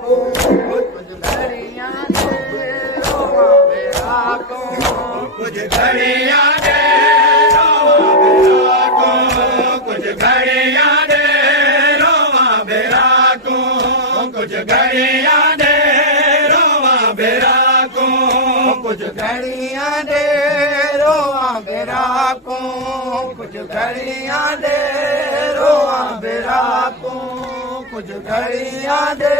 को कुछ घड़ियां दे रोवा बेरा को कुछ घड़ियां दे रोवा बेरा को कुछ घड़ियां दे रोवा बेरा को कुछ घड़ियां दे रोवा बेरा को कुछ घड़ियां दे रोवा बेरा को कुछ घड़ियां दे रोवा बेरा को कुछ घड़ियां दे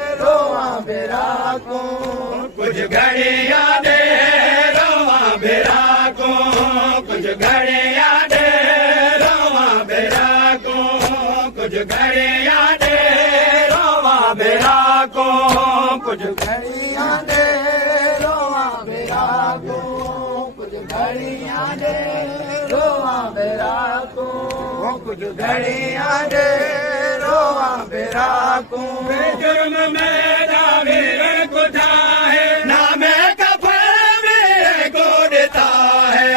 रोवा बेरा को कुछ घड़ियां दे रोवा बेरा को कुछ घड़ियां दे रोवा बेरा को कुछ घड़ियां दे रोवा बेरा को कुछ घड़ियां दे रोवा बेरा को कुछ घड़ियां दे रोवा बेरा को कुछ घड़ियां दे रोवा बेरा को जुर्म में मेरे को है ना मैं कफन मेरे को देता है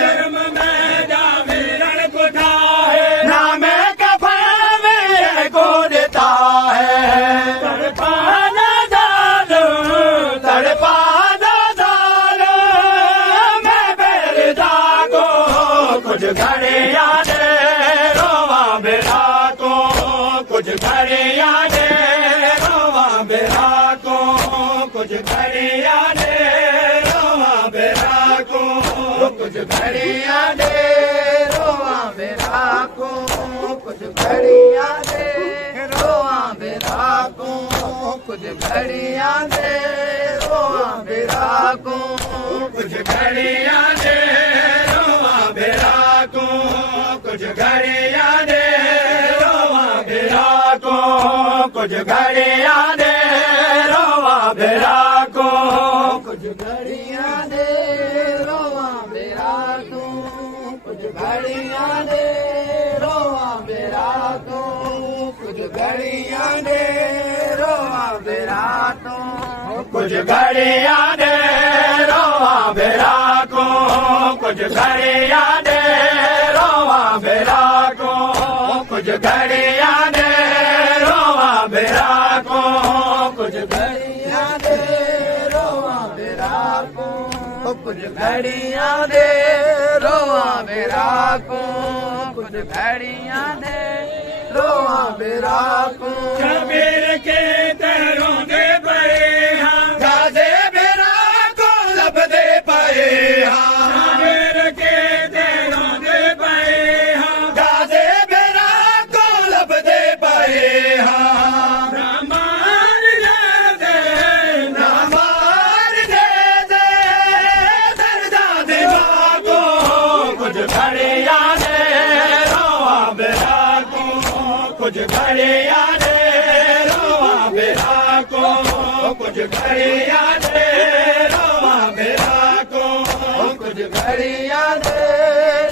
जुर्म में मेरे को है ना मैं कफन मेरे को देता है तड़पा ना डालो मैं बेरदा को कुछ घड़ियां दे रोवा बेरा को कुछ घड़ियां दे रोवा बेरा को कुछ घड़ियां दे रोवा बेरा को कुछ घड़ियां दे रोवा बेरा को कुछ घड़ियां दे रोवा बेरा को कुछ घड़ियां दे रोवा बेरा को कुछ घड़ियां दे रोवा बेरा को कुछ घड़ियां दे रोवा बेरा को कुछ घड़ियां दे रोवा बेरा को कुछ घड़ियां दे रोवा बेरा को कुछ घड़ियां दे रोवा बेरा को कुछ घड़ियां दे रोवा बेरा को कुछ घड़ियां दे रोवा बेरा को कुछ घड़ियां दे रोवा बेरा को कुछ घड़ियां दे रोवा बेरा को कुछ घड़ियां दे रोवा बेरा को कुछ घड़ियां दे रोवा बेरा को कुछ घड़ियां दे रोवा बेरा को कबीर के तेरों दे पए हम गाजे बेरा को लब दे पाए हम कबीर के तेरों दे पए हम गाजे बेरा को लब दे पाए हम ब्रह्मांड दे दर्दा दे को कुछ घड़ियां दे रोवा बेरा को कुछ घड़ियां दे रोवा बेरा को कुछ घड़ियां दे रोवा बेरा को कुछ घड़ियां दे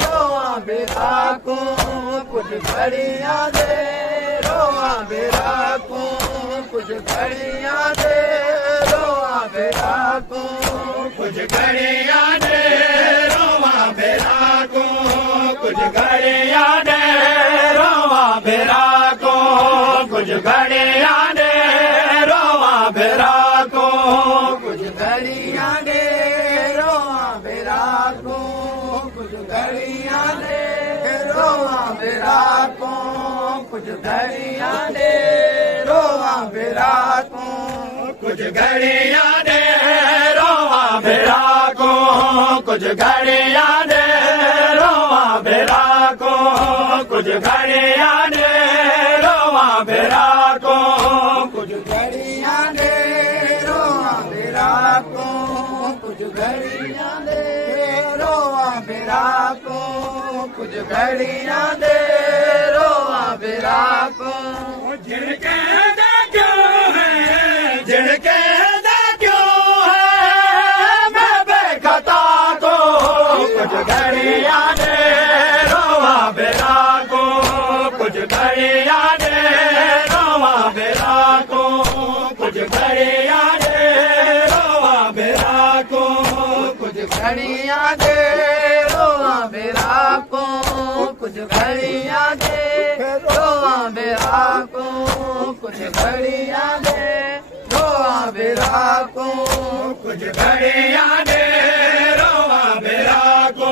रोवा बेरा को कुछ घड़ियां दे रोवा बेरा को कुछ घड़ियां दे रोवा बेरा को कुछ घड़ियां दे रोवा बेरा को कुछ घड़ियां दे रोवा बेरा को कुछ घड़ियां दे रोवा बेरा को कुछ घड़ियां दे रोवा बेरा को कुछ घड़ियां दे रोवा बेरा को कुछ घड़ियां दे रोवा बेरा को कुछ घड़ियां दे रोवा बेरा को कुछ घड़ियां दे रोवा बेरा को कुछ घड़ियां दे रोवा बेरा को कुछ घड़ियां दे रोवा बेरा को कुछ घड़ियां दे रोवा बेरा को कुछ घड़ियां दे रोवा बेरा को जिनके दा क्यों है जिनके दा क्यों है मैं बेखता को कुछ घड़ियां दे रोवा बेरा को कुछ घड़ियां दे रोवा बेरा को कुछ घड़ियां दे रोवा बेरा को कुछ घड़ियां दे रोवा बेरा को कुछ घड़ियां दे रोवा बेरा को कुछ घड़ियां दे बेरा को कुछ घड़ियां दे रोवा बेरा को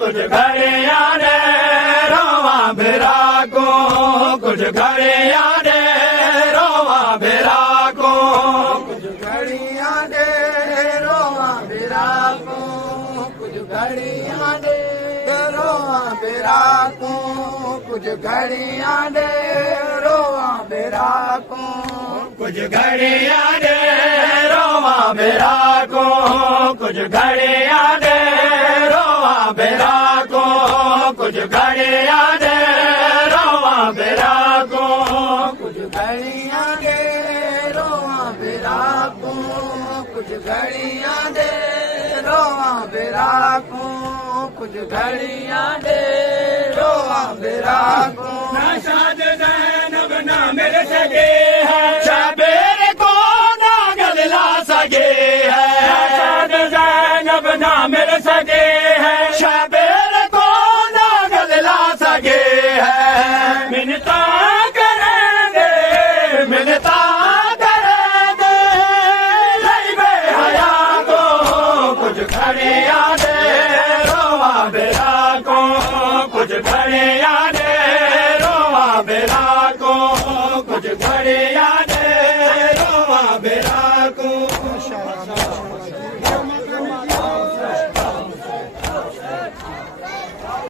कुछ घड़ियां दे रोवा बेरा को कुछ घड़ियां दे रोवा बेरा को कुछ घड़ियां दे रोवा बेरा को कुछ घड़ियां दे रोवा बेरा को कुछ घड़ियां दे रोवा बेरा को कुछ घड़ियां दे रोवा बेरा को कुछ घड़ियां दे रोवा बेरा को कुछ घड़ियां दे रोवा बेरा को कुछ घड़ियां दे रोवा बेरा को कुछ घड़ियां दे रोवा बेरा को कुछ घड़ियां दे रोवा बेरा को शाद ज़ैनब ना मिल सके है शबीर को ना गला सके है शाद ज़ैनब ना मिल सके है शबीर को ना गला सके है मिन्नता करेंगे मिन्नता करेंगे लई बे हया को कुछ खड़े